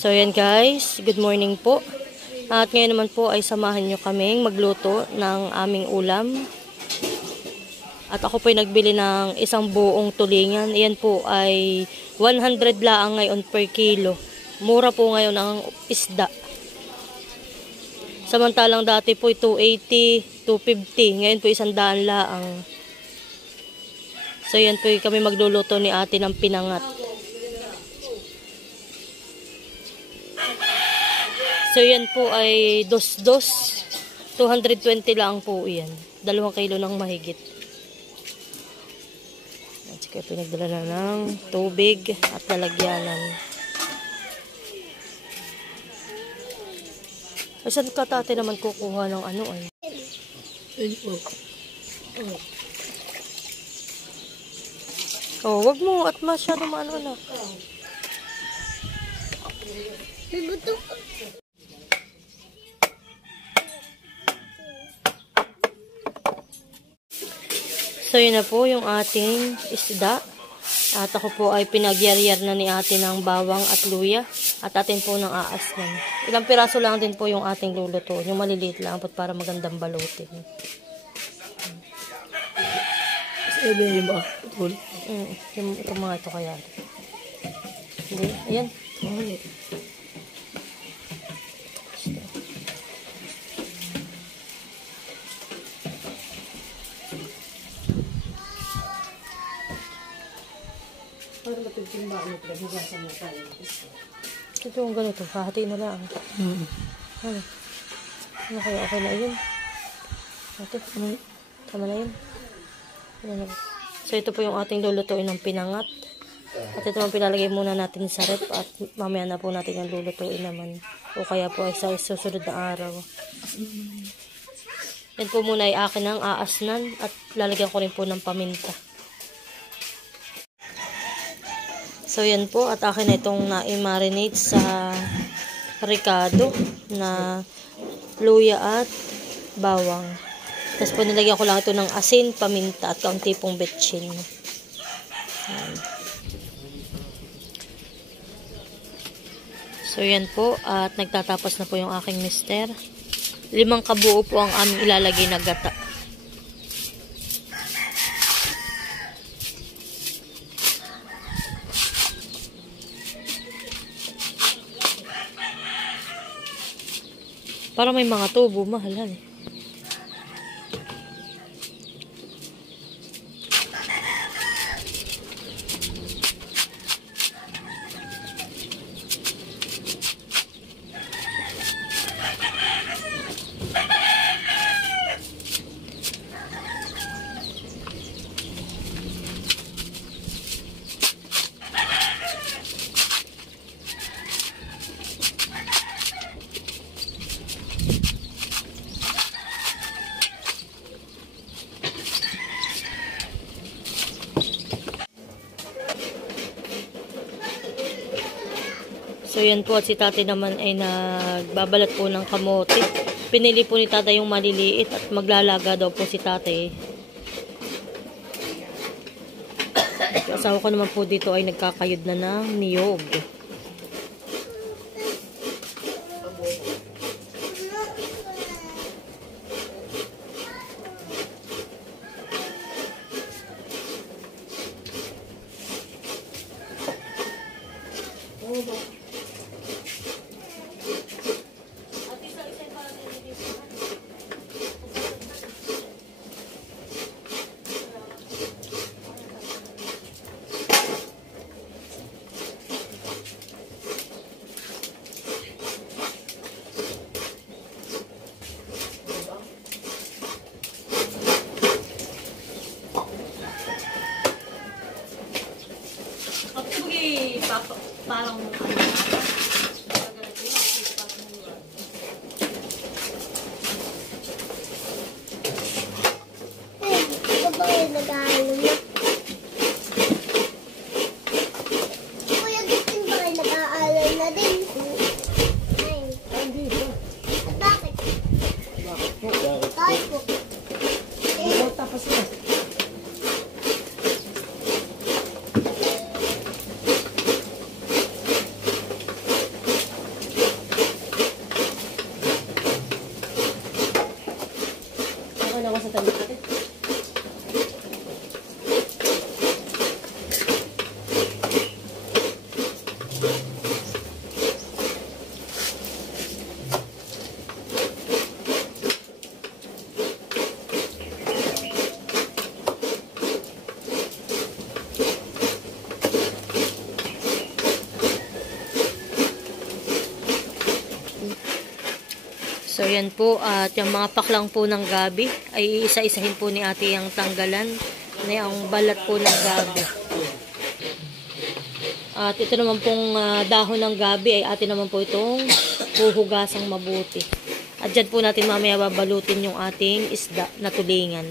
So yan guys, good morning po. At ngayon naman po ay samahan nyo kaming magluto ng aming ulam. At ako po ay nagbili ng isang buong tulingan. Yan po ay 100 laang ngayon per kilo. Mura po ngayon ang isda. Samantalang dati po 280, 250. Ngayon po 100 laang. So yan po kami magluluto ni ate ng pinangat. So yan po ay dos-dos. 220 lang po yan. 2 kilo ng mahigit. At saka pinagdala na ng tubig at lalagyanan. Ay, saan ka tate naman kukuha ng ano ay? Oh, wag mo at masyado maano na. Bibuto. So yun na po yung ating isda. At ako po ay pinagyar-yar na ni ate ng bawang at luya. At atin po ng aasnan. Ilang piraso lang din po yung ating luluto. Yung maliliit lang po para magandang balutin. Yung mga putol. Yung mga ito kaya. Hindi. Ayan. Ito yung ganito, hahatiin na lang. Ano kaya, okay na yun? Ito, tama na yun. So ito po yung ating lulutuin ng pinangat. At ito ang pinalagay muna natin sa rep. At mamaya na po natin yung lulutuin naman. O kaya po ay sa susunod na araw. Yan po muna ay akin ang aasnan. At lalagyan ko rin po ng paminta. So yan po, at akin na itong na-marinate sa ricado na luya at bawang. Tapos po nilagyan ko lang ito ng asin, paminta at kaunti pong betchin. So yan po, at nagtatapos na po yung aking mister. 5 kabuo po ang aming ilalagay na gata. Para may mga tubo, mahalan eh. So yan po, at si tate naman ay nagbabalat po ng kamote. Pinili po ni tate yung maliliit at maglalaga daw po si tate. Asawa ko naman po dito ay nagkakayod na ng niyog. Parang nag-aalam na. Kuya Gustin ba kayo nag-aalam na din? Ay. Bakit? Bakit po? Bakit po? Tapos na. So yan po, at yung mga paklang po ng gabi ay isa-isahin po ni ate ang tanggalan na ang balat po ng gabi. At ito naman pong dahon ng gabi ay ate naman po itong huhugasang mabuti. At dyan po natin mamaya babalutin yung ating isda na tulingan.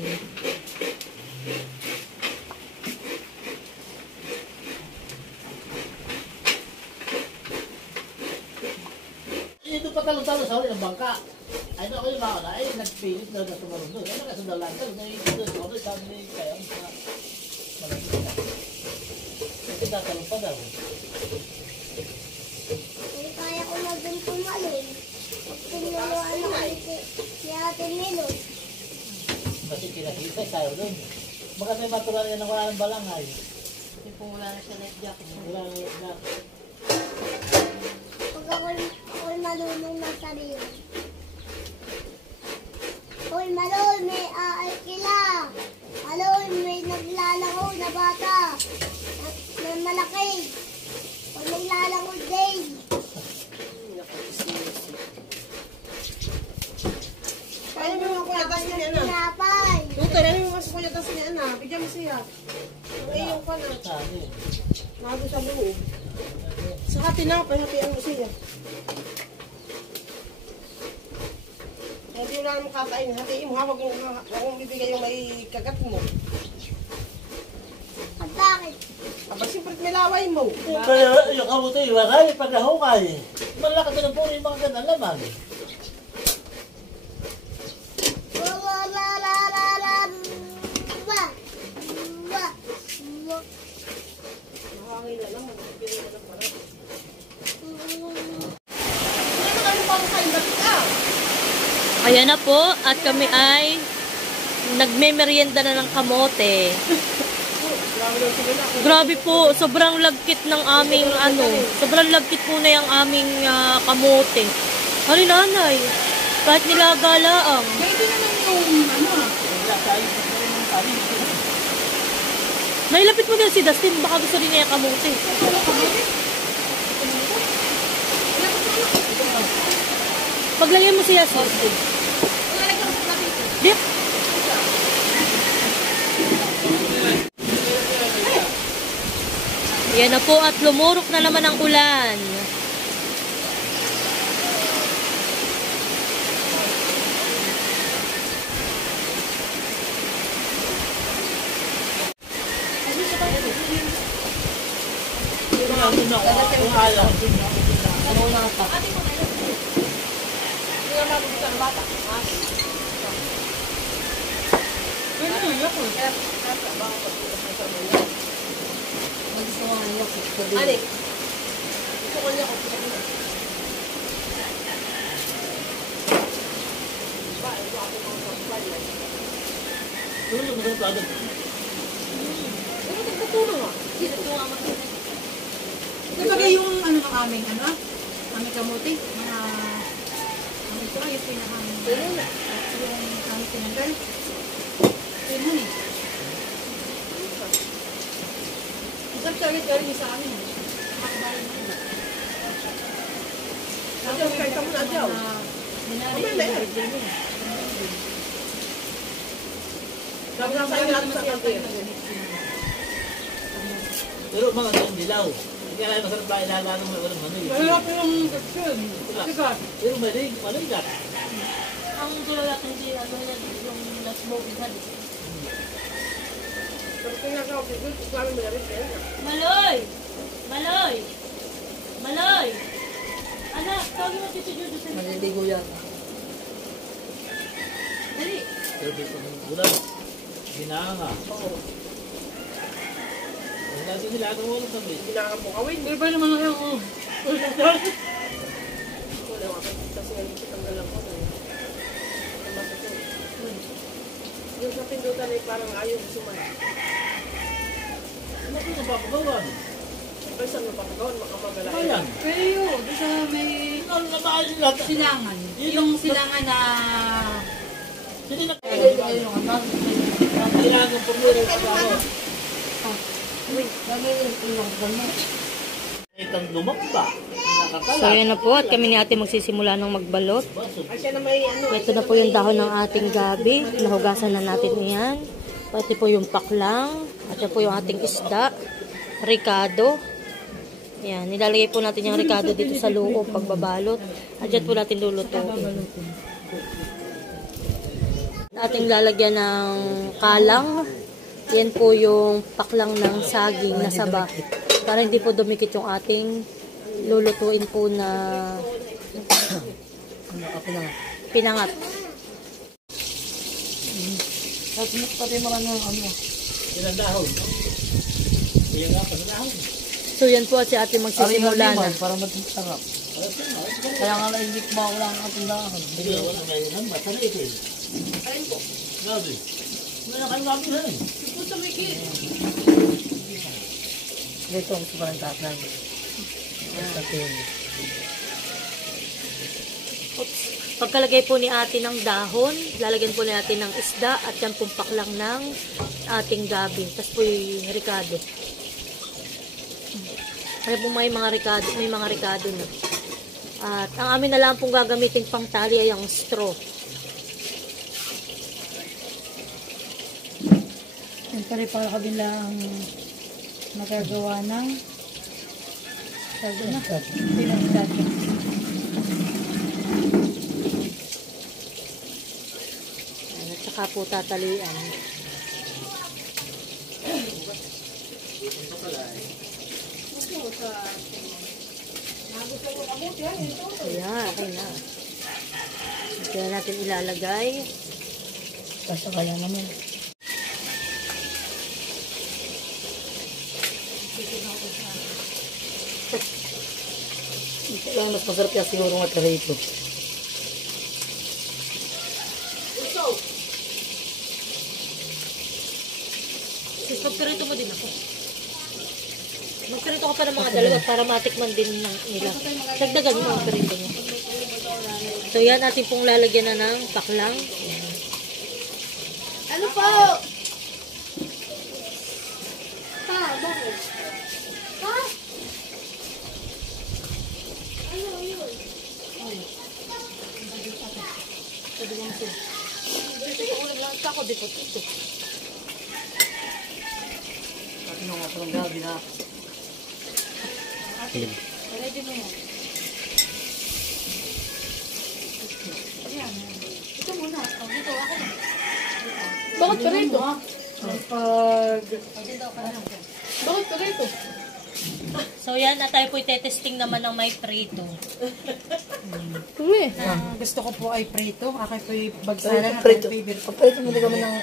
Ito pa talong-talong sa huli ng bangka. Ay, na ako yung mga na, ay, nagpilit na tumarong doon. Ay, nakasundalan ka, ito, sabi ni kaya, malapit na. Ito tatalong pa daw. Ay, kaya ko na dun tumalon. Tinuruan ako ni Ate Milo. Kasi kinakita tayo doon. Baka may matulan yan ng wala ng balangay. Hindi po wala na siya life jacket. Wala na. Pag ako'y malunong na sarili. Hoy, Maloy, may aakila. Maloy, may naglalako na bata. Na malaki. Pag naglalako din. Kaya mo yung kuya, tas niya na. Pinapay. Tutor, ano yung mas kuya, tas niya na. Bigyan mo siya. Ang iyong ka na. Saan yun? Nago sa loob. Saka tinapay, hatian mo siya. Hindi mo na makakain. Hatiin mo ha, wag mong bibigay yung may kagat mo. At bakit? Aba, siyempre nilaway mo. Kaya yung kabuto yung waray, pagkahukay. Malakas na po yung mga ganda laman. Nakangin na lang, magbibigay na lang para. Ayan na po, at kami ay nagme-merienda na ng kamote. Grabe po, sobrang lagkit ng aming sobrang lagkit po na yung aming kamote. Hari nanay, kahit nilagalaang. Nailapit mo din si Dustin, baka gusto rin niya yung kamote. Paglagay mo siya sa Dip. Yan na po at lumurok na naman ang ulan. Ani? Gusto ko niya ako. Tulog mo sa agad. Ano nagtutulong ah? Diba yung ano ng aming aming kamote, mga ano ito, yung pinakang yung aming tinagal. Ito yun eh. Isang salit ka rin sa amin. Makakabalan mo ito. Adyaw, kahit ka muna adyaw. Minari yung birthday mo. Sabi na sa inyo natin sa kantin. Pero mga ganun dilaw. Kaya ay masarap ba ilalalo mo ng manil. Mahirap yung kapsyon. Sigat. Pero maligat. Ang tulad natin din, yung na-smoke na din. Pero tinagaw, kung kami mo na rin kaya. Maloy! Maloy! Maloy! Anak, tawagin mo Tito Judo sa Maliligo yan. Dali! Pero dito ng ulan. Ginanga. Oo. Wala din nila ako ulan sabi. Kailangan mo kawin. Pero ba naman ako? Wala nga. Kasi nga yung tanggal lang ko. Yung sa pindutan ay parang ayaw sumala. Ano ko napapagawan? Pero saan mo papagawan? Makamagala. Ano yan? Pero doon sa may Ano na maalis lahat? silangan. Yung silangan na Hindi na ayun yung ano. kailangan ng pumuli sa ano. Uy, bagay yung ilang mo. Itang lumamba. So yan na po at kami ni ate magsisimula ng magbalot. Ay, siya na may ano. Ito na po yung dahon ng ating gabi. Nahugasan na natin yan. Pati po yung paklang. At yan po yung ating isda. Ricado. Yan. Nilalagay po natin yung ricado dito sa loob pagbabalot. At yan po natin lulutuin. Ating lalagyan ng kalang. Yan po yung paklang ng saging na saba. Para hindi po dumikit yung ating lulutuin po na pinangat. Tapos pati mga ano, pinandahon. Kaya nga, pinandahon. So yan po at si ate magsisimula na. Para matisarap. Kaya nga naindik mo ako lang ang tindahan. Hindi, wala kayo lang. Masarap ito eh. Kain po. Gabi. Wala na kayo gabi na eh. Pupunta mo ikit. Dito ang sobrang tatlan. Pagkalagay po ni ate ng dahon, lalagyan po natin ng isda at yan pong paklang ng ating gabi. Tapos po yung ricado. Kaya po may mga ricado na. At ang amin na lang pong gagamitin pang tali ay ang straw. Siyempre para kami lang magagawa ng pinagdad. At saka po tatalian. Ayan, okay na. Kaya natin ilalagay. Kasakaya naman. Ito lang mas masarap yan siguro nga tara ito. Sis, magpirito mo din ako. Magpirito ka pa ng mga dalawa para matikman din ng nila. Dagdagan mo ang pirito mo. So yan, natin pong lalagyan na ng paklang. Ano po? Pa, bakit? Pa? Ano yun? Sabi mo ito. Ito ulam lang ako, di po ito. Ano nga palang gabi na. Ready mo yan. Ayan. Ito muna. Dito, ako na. Bakit pa rito? Bakit pa rito? So yan, at tayo po itetesting naman ng may prito. Gusto ko po ay prito. Akin po yung bagsalan na Prito. favorite ko. Prito mo din kami ng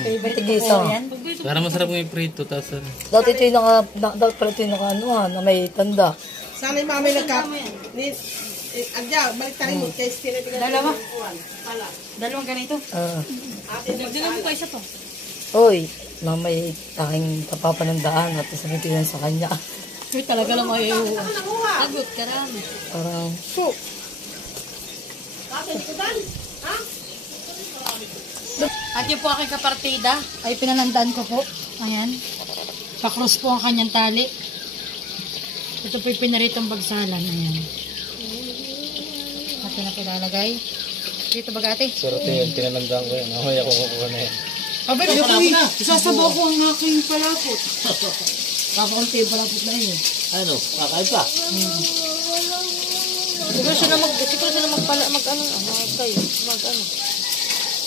Favorite ko tigisa. po yan. Para masarap mo yung prito, tapos Dati ito yung dapat pala ito yung na may tanda. Sana yung mami nagkap. Adya, balik tayo mo. Kaya sinitigan Dalawa? Pala. Dalawang ganito. Magdala mo pa isa pa. Oy, mamay taking kapapanandaan at sabihin sa kanya. Uy, talaga lang ay Nakuha. agot, karami. Parang, Kasi ko dan. Ha? At yun po aking kapartida ay pinanandaan ko po. Ayan. Pa-cross po ang kanyang tali. Ito po yung pinaritong bagsalan. Ayan. At yun na pinalagay. Dito ba ate? sarap yun. Pinanandaan ko yan. Mamaya ko kukuha na yan. Abay, sasabaw ko ang aking palapot. kapakunti yung palapit na yun. Ano? Kakain pa? Siguro siya na mag-ano, mag-ano.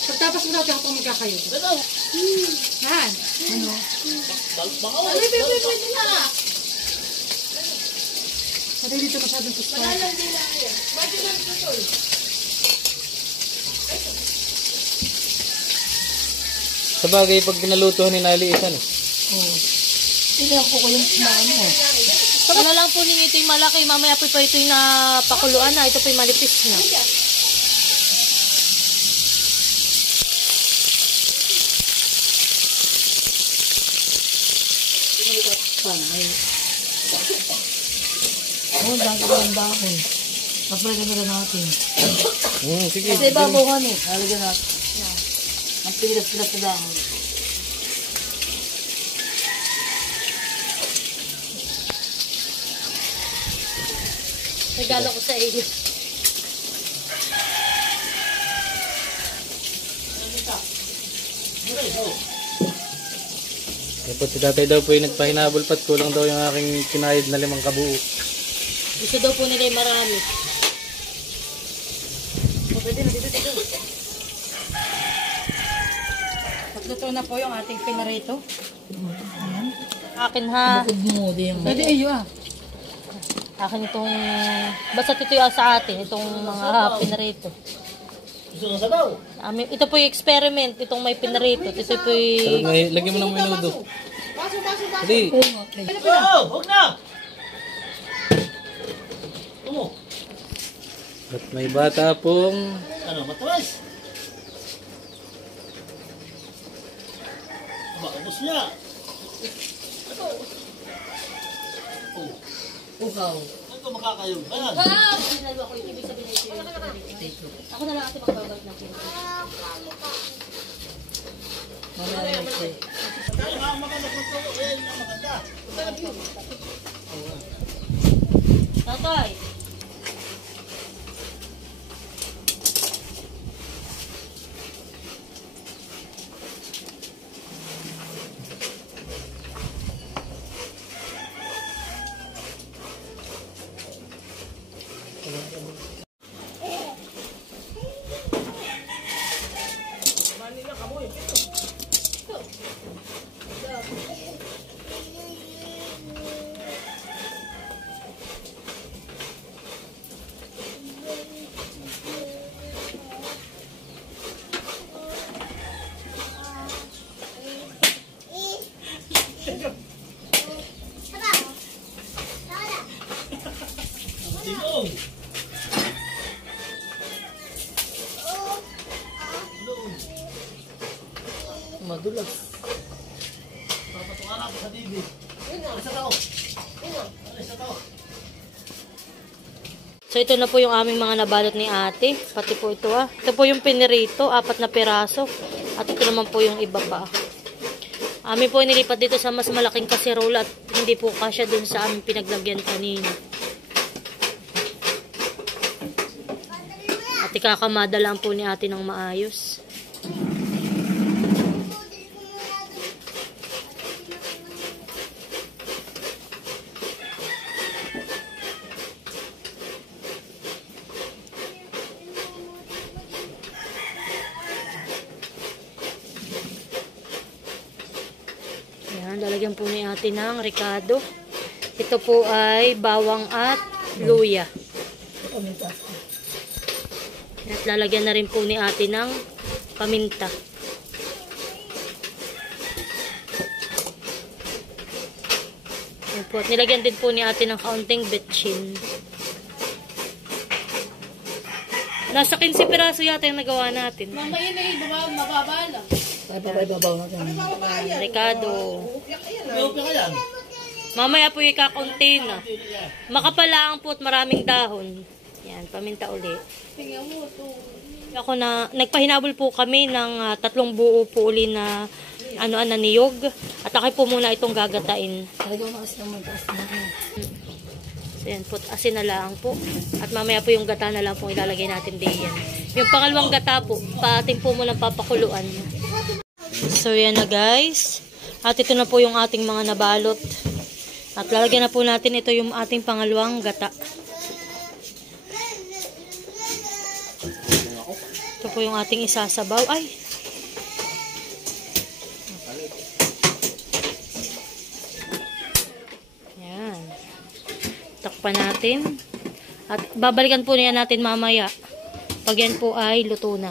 Pagtapos mo natin ako pang magkakayo. Han? Ano? Pwede dito masyadong tusto. Sa bagay, pag pinalutuhan ni Nali isa, no? Hindi ako ko yung maano. Wala lang po ninyo ito yung malaki. Mamaya po ito yung napakuluan na. Ito po yung malipis na. Oo, dahil ko ang dahon. Napalagan na natin. Sige. Kasi babawan eh. Halagyan natin. Ang pilas-pilas na dahon. Regalo ko sa iyo. Yan po, si tatay daw po yung nagpahinabol pat. Kulang daw yung aking kinayod na 5 kabuo. Gusto daw po nila yung marami. Pwede na dito. Magluto na po yung ating pinarito. Akin ha. Pwede iyo ah. Akin itong, basta ito yung sa atin, itong mga pinarito. Gusto ng sabaw. Ito po yung experiment, itong may pinarito. Ito po Pero yung, lagyan mo ng menudo. Baso. Hindi. Oo, huwag na! Tumo. At may bata pong Ano, matawas? Aba, ubos niya. Oh, Uhaw. ano makakayo? Ayan. ako yung ibig sabihin ito yung pinarito. Ako na lang ate magbabag ng pinarito. Mamaya na ito. Ayan, ang maganda po ito. Ayan, ang maganda. Tatay! Tingong. Madulas. Papatungan ako sa dibig. Isa tao. Isa tao. So ito na po yung aming mga nabalot ni ate. Pati po ito ah. Ito po yung pinirito, 4 na piraso. At ito naman po yung iba pa. Amin po nilipat dito sa mas malaking kaserola at hindi po kasya dun sa aming pinaglagyan kanina. At ikakamada lang po ni ate ng maayos. Ayan, lalagyan po ni ate ng ricado. Ito po ay bawang at luya. At lalagyan na rin po ni ate ng paminta. Ayan po. At nilagyan din po ni ate ng kaunting betchin. Nasa 15 piraso yata yung nagawa natin. Mamaya na yung mababa lang. Ricado. May upya ka yan. Mamaya po yung kakaunti na. Makapalaang po at maraming dahon. Yan, paminta uli. Tingnan mo ito. Ako na, nagpahinabol po kami ng 3 buo po uli na niyog. At ako po muna itong gagatain. Talagang makas naman. So yan po, asin na lang po. At mamaya po yung gata na lang po ilalagay natin diyan. Yung pangalawang gata po, paating po mo lang papakuluan. So yan na guys. At ito na po yung ating mga nabalot. At lalagyan na po natin ito yung ating pangalawang gata. Ito po yung ating isasabaw. Ay! Yan. Takpan natin. At babalikan po niya natin mamaya. Pag yan po ay luto na.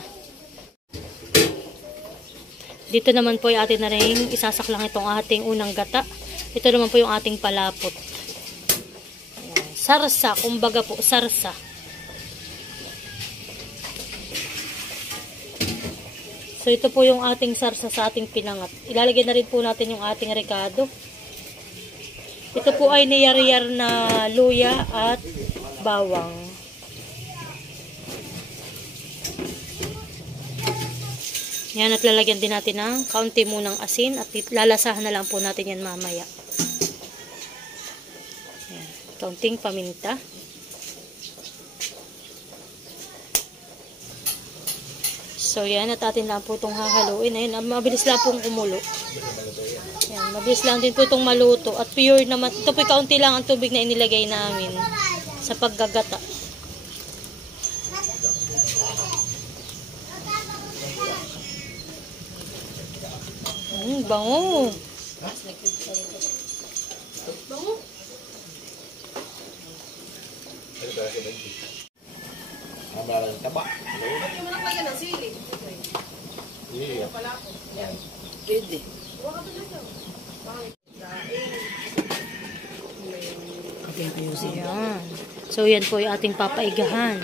Dito naman po yung atin na rin isasaklang itong ating unang gata. Ito naman po yung ating palapot. Ayan. Sarsa, kumbaga po, sarsa. So ito po yung ating sarsa sa ating pinangat. Ilalagay na rin po natin yung ating ricado. Ito po ay niyar-yar na luya at bawang. Yan, at lalagyan din natin ng kaunti munang asin at lalasahan na lang po natin yan mamaya. Yan, kaunting paminta. So yan, at atin lang po itong hahaluin. Ayun, mabilis lang pong kumulo. Yan, mabilis lang din po itong maluto. At pure naman, ito po kaunti lang ang tubig na inilagay namin sa paggagata. Bango. Hindi mo lang lagyan ng sili. Pwede. Ayan. So yan po yung ating papaigahan.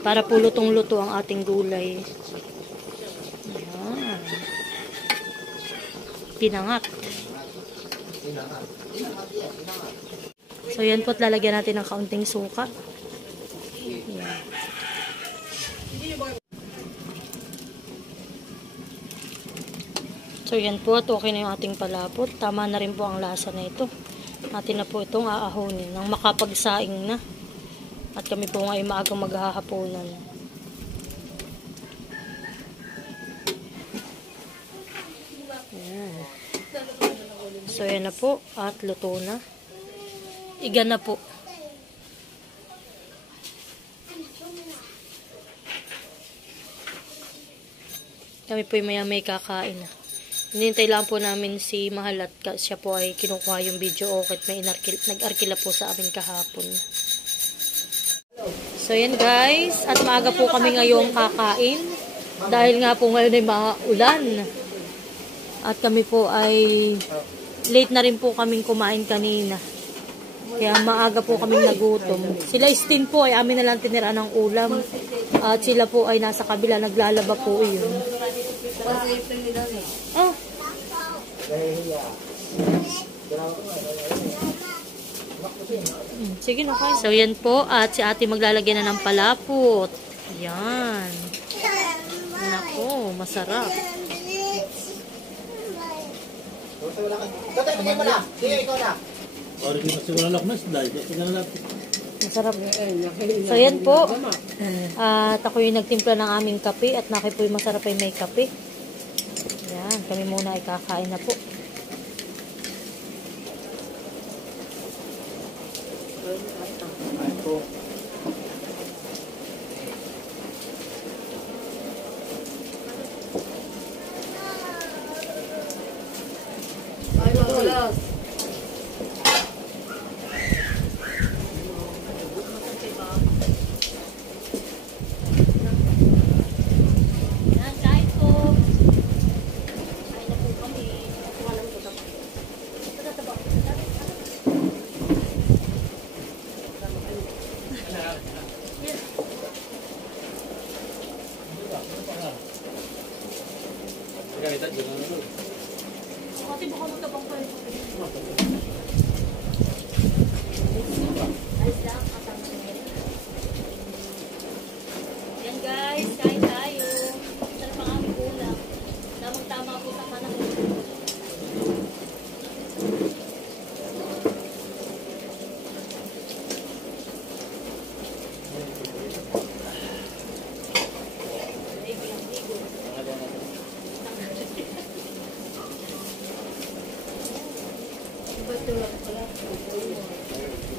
Para po lutong-luto ang ating gulay. Ayan. Pinangat. So yan po, lalagyan natin ng kaunting suka. Ayan. So yan po, at okay na yung ating palapot. Tama na rin po ang lasa na ito. Natin na po itong aahonin nang makapagsaing na. At kami po ngayon maagang maghahaponan. Ayan. So yan na po, at luto na. Iga na po. Kami po yung maya-may kakain na. Hinintay lang po namin si Mahal at siya po ay kinukuha yung video okay may nag-arkila po sa amin kahapon. So yan guys, at maaga po kami ngayong kakain dahil nga po ngayon ay maulan. At kami po ay late na rin po kaming kumain kanina. Kaya maaga po kaming nagutom. Sila Stin po ay amin na lang tinira ng ulam. At sila po ay nasa kabila naglalaba po yun. Oh. Sige na kayo. So yan po, at si ate maglalagyan na ng palapot. Yan. Nako, masarap. Tatay, bigyan mo na. Sige, ikaw na. Masarap. So yan po. At ako yung nagtimpla ng aming kape at naki po yung masarap ay may kape. Yan, kami muna ay kakain na po. Yan, kain po. Kain na po kami. Ate, baka magtabang pa rin. Yan guys, kain tayo. Sarap ang aming ulam. Tamang-tama po sa panahon.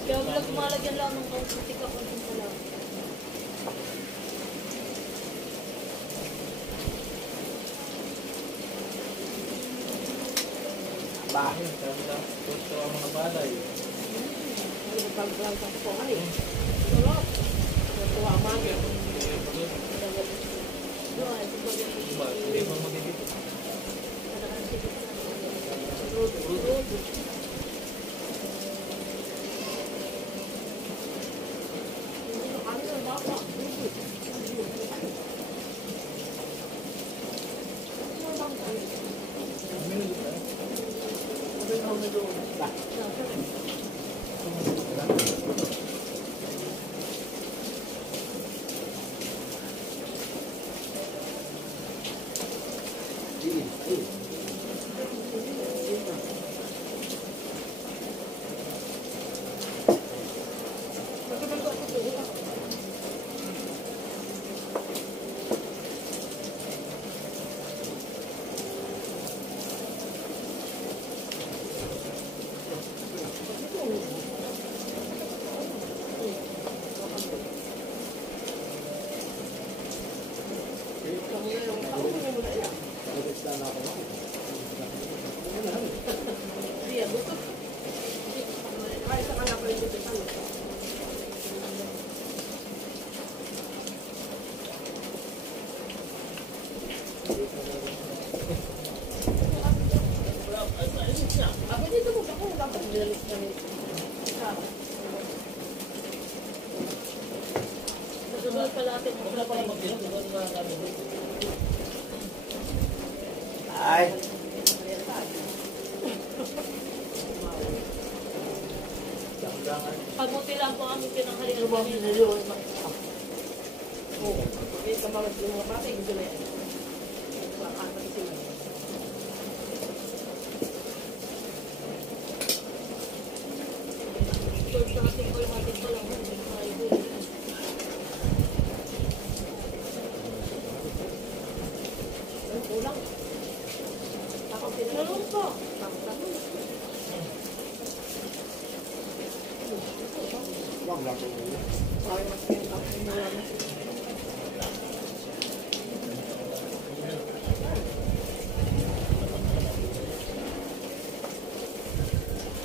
Kaya wala kumalagyan lang ng konting konting salam. Bahin, kaya gusto ang mga balay. Ay. Pabuti lang po kami pinanghalian. Sa mga bata, gusto na yan.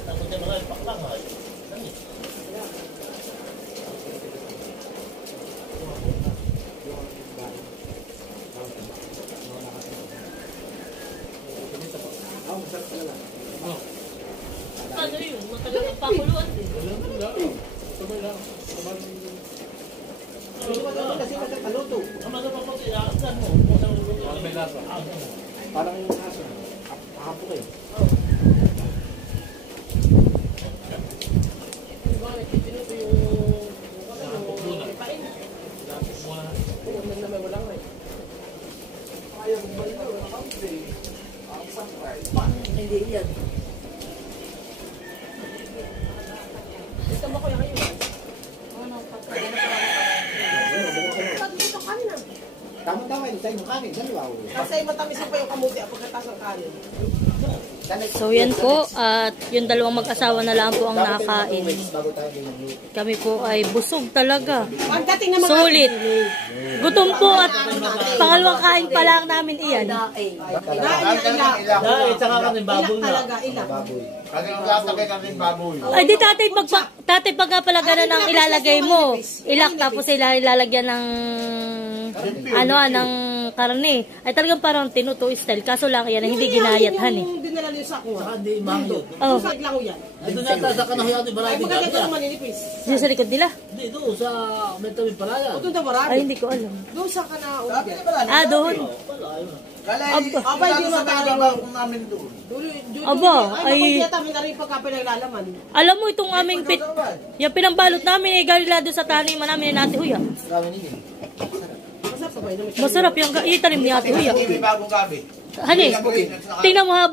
Tapos yung mga paklang ay. Ano yun? Matagal ang pakuluan din. Kasi nagkakaluto. Ang mga kapag iaasan mo. May lasa. Parang yung aso. Hapok eh. Hindi yan. Gusto mo ko yung ngayon? Tama-tama yun tayo ng kanin. Dalawa. Kasi matamisin pa yung kamuti ang pagkatas ng kanin. So yan po, at yung dalawang mag-asawa na lang po ang nakain. Bago tayo magluto. Kami po ay busog talaga. Pagdating naman Sulit. Gutom po at pangalawang kain pa lang namin iyan. Dahil tsaka kami baboy na. Baboy. Kasi yung lalagay kami baboy. Ay di tatay pag nga pala gano'n ang ilalagay mo. Ilak tapos ilalagyan ng ng karne. Ay talagang parang tinuto style. Kaso lang yan hindi ginayathan eh. Yung dinala niyo sa kuha. Saka hindi mahal. Oh, Saan lang yan? Ito na sa kanahuyan ni Ay, Barangay maganda Ganda. ito maninipis. diyan sa likod nila. Hindi, doon sa Mentawin Palaya. O doon na marami. Ay hindi ko alam. Doon sa kanao. Ah, doon. Wala, ayun. Aba, hindi mo tayo. namin doon. Aba, ay. ay- Ay, namin na rin pagka pinaglalaman. Alam mo itong aming yung pinambalot namin eh galing doon sa taniman namin ni Ate Huya. Masarap pa ba yun? Masarap yung itanim ni Ate Huya. May bagong gabi. Hani, tingnan mo ha,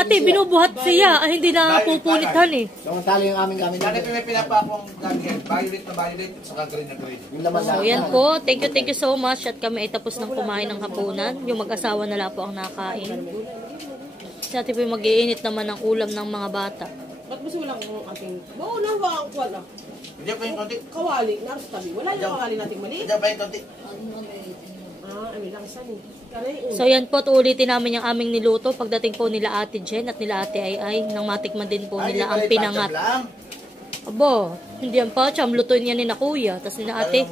ate binubuhat siya, hindi na pupunit hani. Samantala yung aming gamit. Dati may pinapakong gabi. Violet, saka green na green. Yung laman So yan po, thank you so much at kami ay tapos ng kumain ng hapunan. Yung mag-asawa na lang po ang nakain. Si ate po yung mag-iinit naman ng ulam ng mga bata. Ba't mo silang kung ating... Oo, wala. Hindi pa yung konti. Kawali, naros tabi. Wala yung kawali nating maliit. Hindi pa yung konti. Ay, lang saan eh. So yan po, ulitin namin yung aming niluto pagdating po nila Ate Jen at nila Ate Ay nang matikman din po nila ang pinangat. Abo, hindi yan pa, cham, lutuin yan ni na kuya. Tapos ni na ate,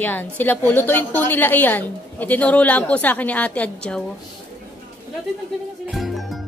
yan, sila po, lutuin po nila iyan. Itinuro lang po sa akin ni Ate Adjaw. Dati nagganyan sila.